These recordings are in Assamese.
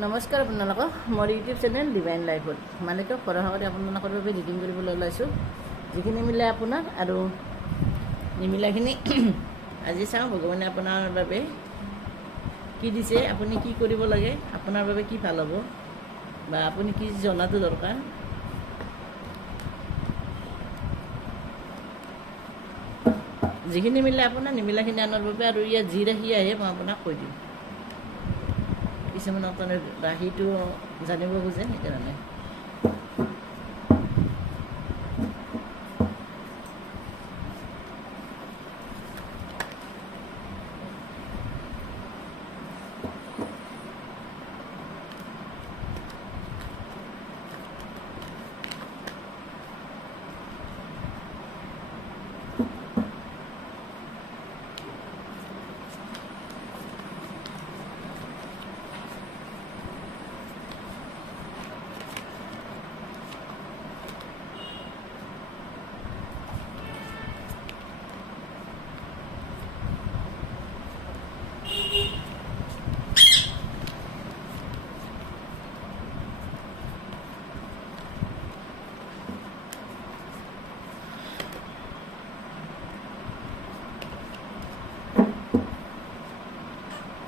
নমস্কাৰ আপোনালোকক মোৰ ইউটিউব চেনেল ডিভাইন লাইফত মালিকক পঢ়াশালি আপোনালোকৰ বাবে ৰিডিং কৰিবলৈ ওলাইছোঁ যিখিনি মিলে আপোনাক আৰু নিমিলাখিনি আজি চাওঁ ভগৱানে আপোনাৰ বাবে কি দিছে আপুনি কি কৰিব লাগে আপোনাৰ বাবে কি ভাল হ'ব বা আপুনি কি জনাটো দৰকাৰ যিখিনি মিলে আপোনাৰ নিমিলাখিনি আনৰ বাবে আৰু ইয়াত যি ৰাশি আহে মই আপোনাক কৈ দিম কিছুমানক মানে ৰাশিটো জানিব খোজে সেইকাৰণে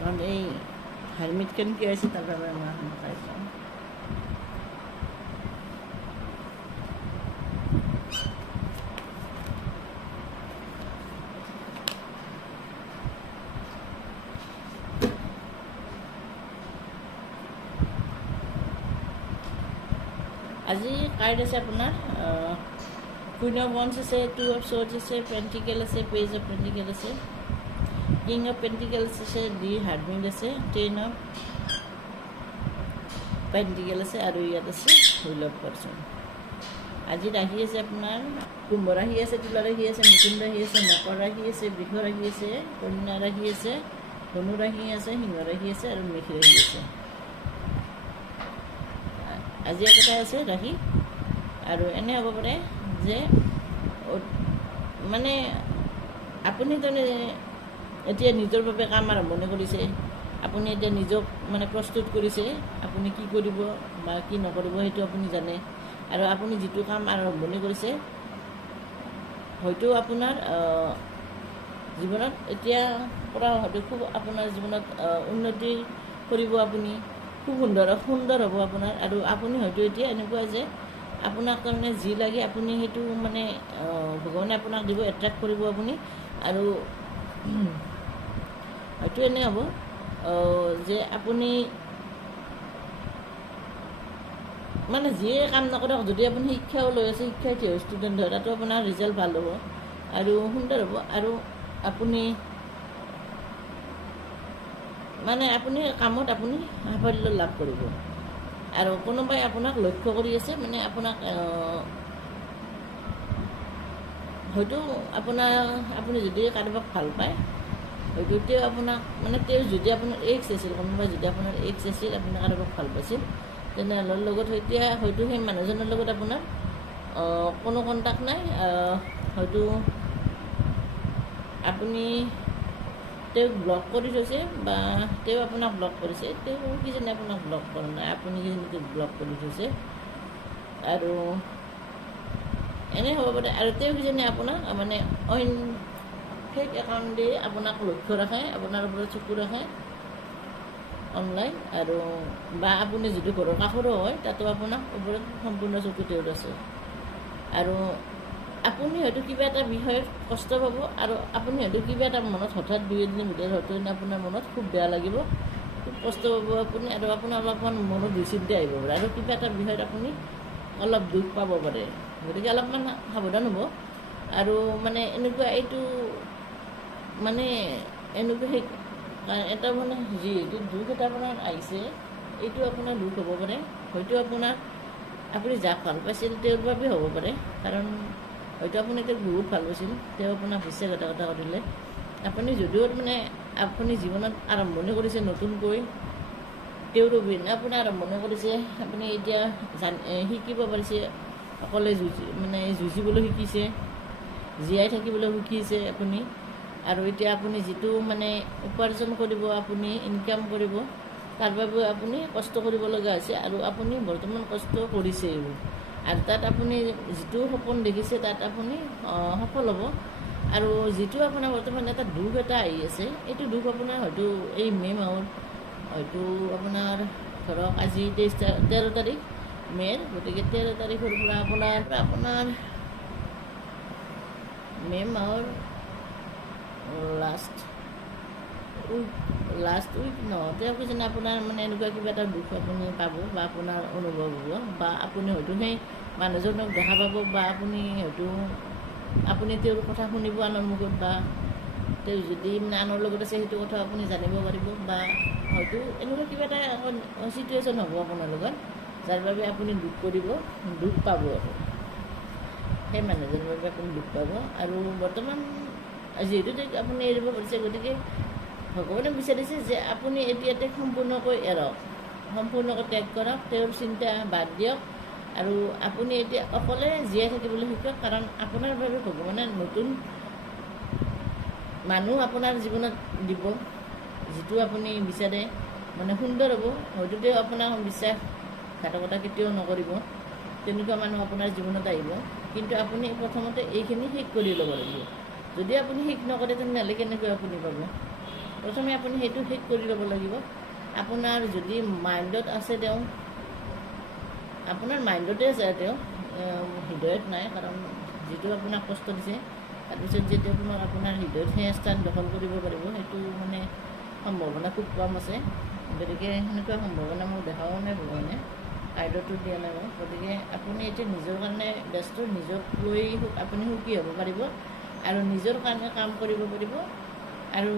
কাৰণ এই হাৰমিটখন কি হৈছে তাৰ বাবে মই সন্মুখাই চাওঁ আজি কাৰ্ড আছে আপোনাৰ কুইন অফ ওৱান্স আছে টু অফ সৰ্ডছ আছে পেণ্টিকেল আছে পেজ অফ পেণ্টিকেল আছে কিং অফ পেণ্টিকেলছ আছে দি হাৰ্ডমিট আছে টেন অফ পেণ্টিকেল আছে আৰু ইয়াত আছে হুইল অফ ফৰ্চুন আজি ৰাশি আছে আপোনাৰ কুম্ভ ৰাশি আছে তুলা ৰাশি আছে মিথুন ৰাশি আছে মকৰ ৰাশি আছে বৃষ ৰাশি আছে কন্যা ৰাশি আছে ধনু ৰাশি আছে সিংহ ৰাশি আছে আৰু মেষ ৰাশি আছে আজি একোটা আছে ৰাশি আৰু এনে হ'ব পাৰে যে মানে আপুনি তাৰমানে এতিয়া নিজৰ বাবে কাম আৰম্ভণি কৰিছে আপুনি এতিয়া নিজক মানে প্ৰস্তুত কৰিছে আপুনি কি কৰিব বা কি নকৰিব সেইটো আপুনি জানে আৰু আপুনি যিটো কাম আৰম্ভণি কৰিছে হয়তো আপোনাৰ জীৱনত এতিয়া পৰা হয়তো খুব আপোনাৰ জীৱনত উন্নতি কৰিব আপুনি খুব সুন্দৰ হ'ব আপোনাৰ আৰু আপুনি হয়তো এতিয়া এনেকুৱা যে আপোনাক তাৰমানে যি লাগে আপুনি সেইটো মানে ভগৱানে আপোনাক দিব এট্ৰেক্ট কৰিব আপুনি আৰু হয়তো এনে হ'ব যে আপুনি মানে যিয়ে কাম নকৰক যদি আপুনি শিক্ষাও লৈ আছে শিক্ষাৰ্থী হয় ষ্টুডেণ্ট হয় তাতো আপোনাৰ ৰিজাল্ট ভাল হ'ব আৰু সুন্দৰ হ'ব আৰু আপুনি মানে আপুনি কামত আপুনি সাফল্য লাভ কৰিব আৰু কোনোবাই আপোনাক লক্ষ্য কৰি আছে মানে আপোনাক হয়তো আপুনি যদি কাৰোবাক ভাল পায় হয়তো তেওঁ আপোনাক মানে তেওঁ যদি আপোনাৰ এক্স আছিল কোনোবাই যদি আপোনাৰ এক্স আছিল আপুনি কাৰোবাক ভাল পাইছিল তেনেহ'লে লগত হয়তো সেই মানুহজনৰ লগত আপোনাৰ কোনো কণ্টেক্ট নাই হয়তো আপুনি তেওঁক ব্লক কৰি থৈছে বা তেওঁ আপোনাক ব্লক কৰিছে তেওঁ কিজানি আপোনাক ব্লক কৰা নাই আপুনি কিজানি তেওঁক ব্লক কৰি থৈছে আৰু এনে হ'ব পাৰে আৰু তেওঁ কিজানি আপোনাক মানে অইন ফেক একাউণ্ট দি আপোনাক লক্ষ্য ৰাখে আপোনাৰ ওপৰত চকু ৰাখে অনলাইন আৰু বা আপুনি যদি ঘৰৰ কাষৰো হয় তাতো আপোনাক ওপৰত সম্পূৰ্ণ চকু তেওঁৰ আছে আৰু আপুনি হয়তো কিবা এটা বিষয়ত কষ্ট পাব আৰু আপুনি হয়তো কিবা এটা মনত হঠাৎ দুই এদিনৰ ভিতৰত হয়তো আপোনাৰ মনত খুব বেয়া লাগিব খুব কষ্ট পাব আপুনি আৰু আপোনাৰ অলপমান মনত দুশ্চিন্তা আহিব পাৰে আৰু কিবা এটা বিষয়ত আপুনি অলপ দুখ পাব পাৰে গতিকে অলপমান সাৱধান হ'ব আৰু মানে এনেকুৱা এইটো মানে এনেকুৱা সেই এটা মানে যিহেতু দুখ এটা আপোনাৰ আহিছে এইটো আপোনাৰ দুখ হ'ব পাৰে হয়তো আপুনি যাক ভাল পাইছিল তেওঁৰ বাবে হ'ব পাৰে কাৰণ হয়তো আপুনি তেওঁক বহুত ভাল পাইছিল তেওঁ আপোনাক বিশ্বাসঘাতকতা কৰিলে আপুনি যদিও মানে আপুনি জীৱনত আৰম্ভণি কৰিছে নতুনকৈ তেওঁৰ অবিহনে আপুনি আৰম্ভণি কৰিছে আপুনি এতিয়া শিকিব পাৰিছে অকলে যুঁজিবলৈ শিকিছে জীয়াই থাকিবলৈ শিকিছে আপুনি আৰু এতিয়া আপুনি যিটো মানে উপাৰ্জন কৰিব আপুনি ইনকাম কৰিব তাৰ বাবে আপুনি কষ্ট কৰিব লগা হৈছে আৰু আপুনি বৰ্তমান কষ্ট কৰিছেই আৰু তাত আপুনি যিটো সপোন দেখিছে তাত আপুনি সফল হ'ব আৰু যিটো আপোনাৰ বৰ্তমান এটা দুখ এটা আহি আছে এইটো দুখ আপোনাৰ হয়তো এই মে' মাহৰ হয়তো আপোনাৰ ধৰক আজি 13 তাৰিখ মে'ৰ, গতিকে 13 তাৰিখৰ পৰা আপোনাৰ মে' মাহৰ লাষ্ট উইক নহওঁতে কিজানি আপোনাৰ মানে এনেকুৱা কিবা এটা দুখ আপুনি পাব বা আপোনাৰ অনুভৱ হ'ব বা আপুনি হয়তো সেই মানুহজনক দেখা পাব বা আপুনি তেওঁৰ কথা শুনিব আনৰ মুখত বা তেওঁ যদি মানে আনৰ লগত আছে সেইটো কথা আপুনি জানিব পাৰিব বা হয়তো এনেকুৱা কিবা এটা চিটুৱেশ্যন হ'ব আপোনাৰ লগত যাৰ বাবে আপুনি দুখ পাব আৰু সেই মানুহজনৰ বাবে আপুনি দুখ পাব আৰু বৰ্তমান যিহেতু আপুনি এৰিব পাৰিছে গতিকে ভগৱানে বিচাৰিছে যে আপুনি এতিয়াতে সম্পূৰ্ণকৈ এৰক, সম্পূৰ্ণকৈ ত্যাগ কৰক, তেওঁৰ চিন্তা বাদ দিয়ক আৰু আপুনি এতিয়া অকলে জীয়াই থাকিবলৈ শিকক কাৰণ আপোনাৰ বাবে ভগৱানে নতুন মানুহ আপোনাৰ জীৱনত দিব যিটো আপুনি বিচাৰে মানে সুন্দৰ হ'ব হয়তো তেওঁ আপোনাক বিশ্বাসঘাতকতা কেতিয়াও নকৰিব তেনেকুৱা মানুহ আপোনাৰ জীৱনত আহিব কিন্তু আপুনি প্ৰথমতে এইখিনি শেষ কৰি ল'ব লাগিব যদি আপুনি শেষ নকৰে তেনেহ'লে কেনেকৈ আপুনি পাব প্ৰথমে আপুনি সেইটো শেষ কৰি ল'ব লাগিব আপোনাৰ যদি মাইণ্ডত আছে তেওঁ আপোনাৰ মাইণ্ডতে আছে তেওঁ হৃদয়ত নাই কাৰণ যিটো আপোনাক কষ্ট দিছে তাৰপিছত যেতিয়া আপোনাৰ হৃদয়ত সেই স্থান দখল কৰিব পাৰিব সেইটো মানে সম্ভাৱনা খুব কম আছে গতিকে সেনেকুৱা সম্ভাৱনা মোক দেখাও নাই ভগৱানে কাৰ্ডতো দিয়া নাই মোক গতিকে আপুনি এতিয়া নিজৰ কাৰণে ব্যস্ত নিজক লৈ আপুনি সুখী হ'ব পাৰিব আৰু নিজৰ কাৰণে কাম কৰিব পাৰিব আৰু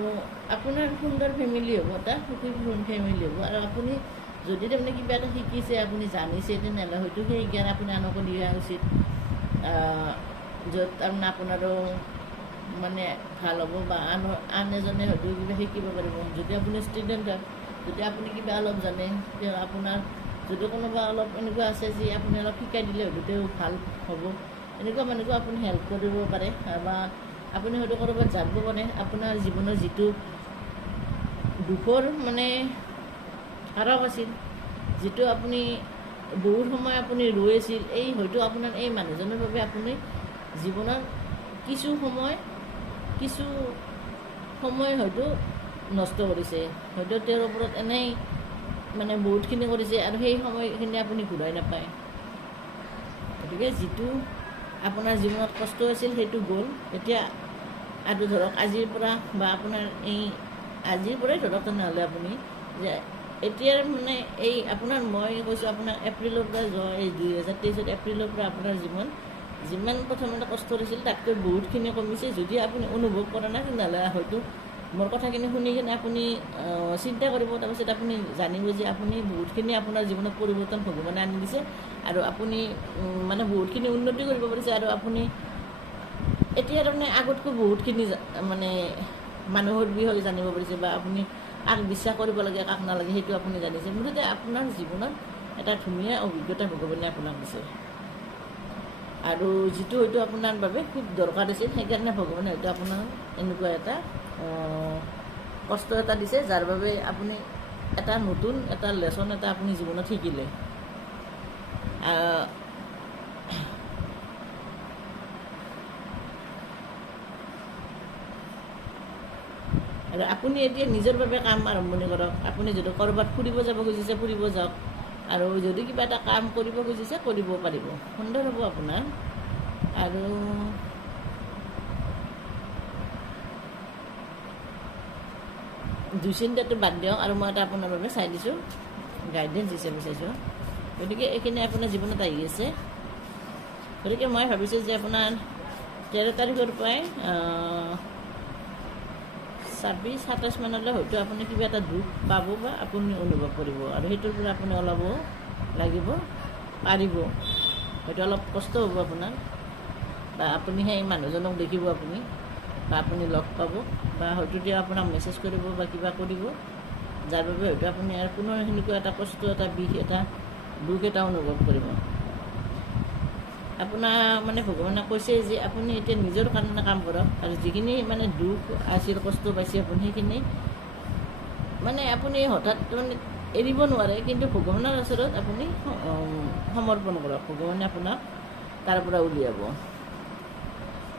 আপোনাৰ সুন্দৰ ফেমিলি হ'ব এটা সুখী ফেমিলি হ'ব আৰু আপুনি যদি তাৰমানে কিবা এটা শিকিছে আপুনি জানিছে তেনেহ'লে হয়তো সেই জ্ঞান আপুনি আনকো দিয়া উচিত য'ত তাৰমানে আপোনাৰো মানে ভাল হ'ব বা আন এজনে হয়তো কিবা শিকিব পাৰিব যদি আপুনি ষ্টুডেণ্ট হয় যদি আপুনি কিবা অলপ জানে তেওঁ আপোনাৰ যদি কোনোবা অলপ এনেকুৱা আছে যে আপুনি অলপ শিকাই দিলে হয়তো তেওঁ ভাল হ'ব এনেকুৱা মানুহকো আপুনি হেল্প কৰিব পাৰে বা আপুনি হয়তো ক'ৰবাত যাব পাৰে আপোনাৰ জীৱনৰ যিটো দুখৰ মানে কাৰক আছিল যিটো আপুনি বহুত সময় আপুনি ৰৈ আছিল এই হয়তো আপোনাৰ এই মানুহজনৰ বাবে আপুনি জীৱনৰ কিছু সময় হয়তো নষ্ট কৰিছে হয়তো তেওঁৰ ওপৰত এনেই মানে বহুতখিনি কৰিছে আৰু সেই সময়খিনি আপুনি ঘূৰাই নাপায় গতিকে যিটো আপোনাৰ জীৱনত কষ্ট হৈছিল সেইটো গ'ল এতিয়া আৰু ধৰক আজিৰ পৰা বা আপোনাৰ এই আজিৰ পৰাই ধৰক তেনেহ'লে আপুনি যে এতিয়াৰ মানে এই আপোনাৰ মই কৈছোঁ আপোনাৰ এপ্ৰিলৰ পৰা এই 2023 এপ্ৰিলৰ পৰা আপোনাৰ যিমান প্ৰথমতে কষ্ট হৈছিল তাতকৈ বহুতখিনি কমিছে যদি আপুনি অনুভৱ কৰা নাই তেনেহ'লে হয়তো মোৰ কথাখিনি শুনি কিনে আপুনি চিন্তা কৰিব তাৰপিছত আপুনি জানিব যে আপুনি বহুতখিনি আপোনাৰ জীৱনত পৰিৱৰ্তন ভগৱানে আনি দিছে আৰু আপুনি মানে বহুতখিনি উন্নতি কৰিব পাৰিছে আৰু আপুনি এতিয়া তাৰমানে আগতকৈ বহুতখিনি মানে মানুহৰ বিষয়ে জানিব পাৰিছে বা আপুনি কাক বিশ্বাস কৰিব লাগে কাক নালাগে সেইটো আপুনি জানিছে মুঠতে আপোনাৰ জীৱনত এটা ধুনীয়া অভিজ্ঞতা ভগৱানে আপোনাক দিছে আৰু যিটো হয়তো আপোনাৰ বাবে খুব দৰকাৰ আছিল সেইকাৰণে ভগৱানে হয়তো আপোনাক এনেকুৱা এটা কষ্ট এটা দিছে যাৰ বাবে আপুনি এটা নতুন এটা লেচন এটা আপুনি জীৱনত শিকিলে আৰু আপুনি এতিয়া নিজৰ বাবে কাম আৰম্ভণি কৰক আপুনি যদি ক'ৰবাত ফুৰিব যাব খুজিছে ফুৰিব যাওক আৰু যদি কিবা এটা কাম কৰিব খুজিছে কৰিব পাৰিব সুন্দৰ হ'ব আপোনাৰ আৰু দুশ্চিন্তাটো বাদ দিয়ক আৰু মই এটা আপোনাৰ বাবে চাই দিছোঁ গাইডেঞ্চ হিচাপে চাইছোঁ গতিকে এইখিনি আপোনাৰ জীৱনত আহি আছে গতিকে মই ভাবিছোঁ যে আপোনাৰ 13 তাৰিখৰ পৰাই 26-27 মানলৈ হয়তো আপুনি কিবা এটা দুখ পাব বা আপুনি অনুভৱ কৰিব আৰু সেইটোৰ পৰা আপুনি ওলাব লাগিব পাৰিব হয়তো অলপ কষ্ট হ'ব আপোনাৰ বা আপুনি সেই মানুহজনক দেখিব আপুনি বা আপুনি লগ পাব বা হয়তো তেওঁ আপোনাক মেছেজ কৰিব বা কিবা কৰিব যাৰ বাবে হয়তো আপুনি আৰু পুনৰ সেনেকুৱা এটা কষ্ট এটা বিষ এটা দুখ এটা অনুভৱ কৰিব আপোনাৰ মানে ভগৱানে কৈছে যে আপুনি এতিয়া নিজৰ কাৰণে কাম কৰক আৰু যিখিনি মানে দুখ আছিল কষ্ট পাইছে আপুনি সেইখিনি মানে আপুনি হঠাৎ মানে এৰিব নোৱাৰে, কিন্তু ভগৱানৰ ওচৰত আপুনি সমৰ্পণ কৰক, ভগৱানে আপোনাক তাৰ পৰা উলিয়াব।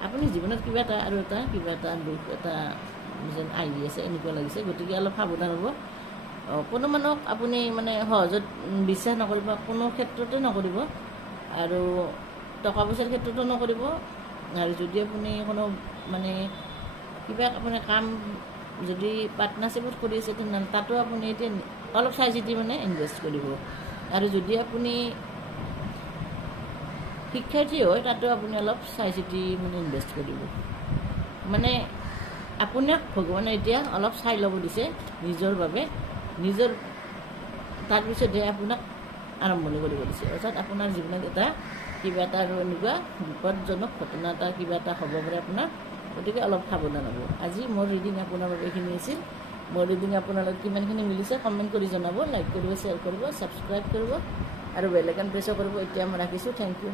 আপুনি জীৱনত কিবা এটা দুখ এটা যেন আহি আছে এনেকুৱা লাগিছে, গতিকে অলপ সাৱধান হ'ব। কোনো মানুহক আপুনি মানে সহজত বিশ্বাস নকৰিব, কোনো ক্ষেত্ৰতে নকৰিব, আৰু টকা পইচাৰ ক্ষেত্ৰতো নকৰিব। আৰু যদি আপুনি কোনো মানে কিবা আপুনি কাম যদি পাৰ্টনাৰশ্বিপত কৰি আছে তেনেহ'লে তাতো আপুনি এতিয়া অলপ চাই চিতি মানে ইনভেষ্ট কৰিব। আৰু যদি আপুনি শিক্ষাৰ্থী হয় তাতো আপুনি অলপ চাই চিতি মানে ইনভেষ্ট কৰিব। মানে আপোনাক ভগৱানে এতিয়া অলপ চাই ল'ব দিছে নিজৰ বাবে, তাৰপিছতহে আপোনাক আৰম্ভণি কৰিব দিছে। অৰ্থাৎ আপোনাৰ জীৱনত কিবা এটা আৰু এনেকুৱা বিপদজনক ঘটনা কিবা এটা হ'ব পাৰে আপোনাৰ, গতিকে অলপ সাৱধান হ'ব। আজি মোৰ ৰিডিং আপোনাৰ বাবে এইখিনি আছিল। মোৰ ৰিডিং আপোনাৰ লগত কিমানখিনি মিলিছে কমেণ্ট কৰি জনাব, লাইক কৰিব, শ্বেয়াৰ কৰিব, ছাবস্ক্ৰাইব কৰিব আৰু বেল আইকন প্ৰেছ কৰিব। এতিয়া মই ৰাখিছোঁ, থেংক ইউ।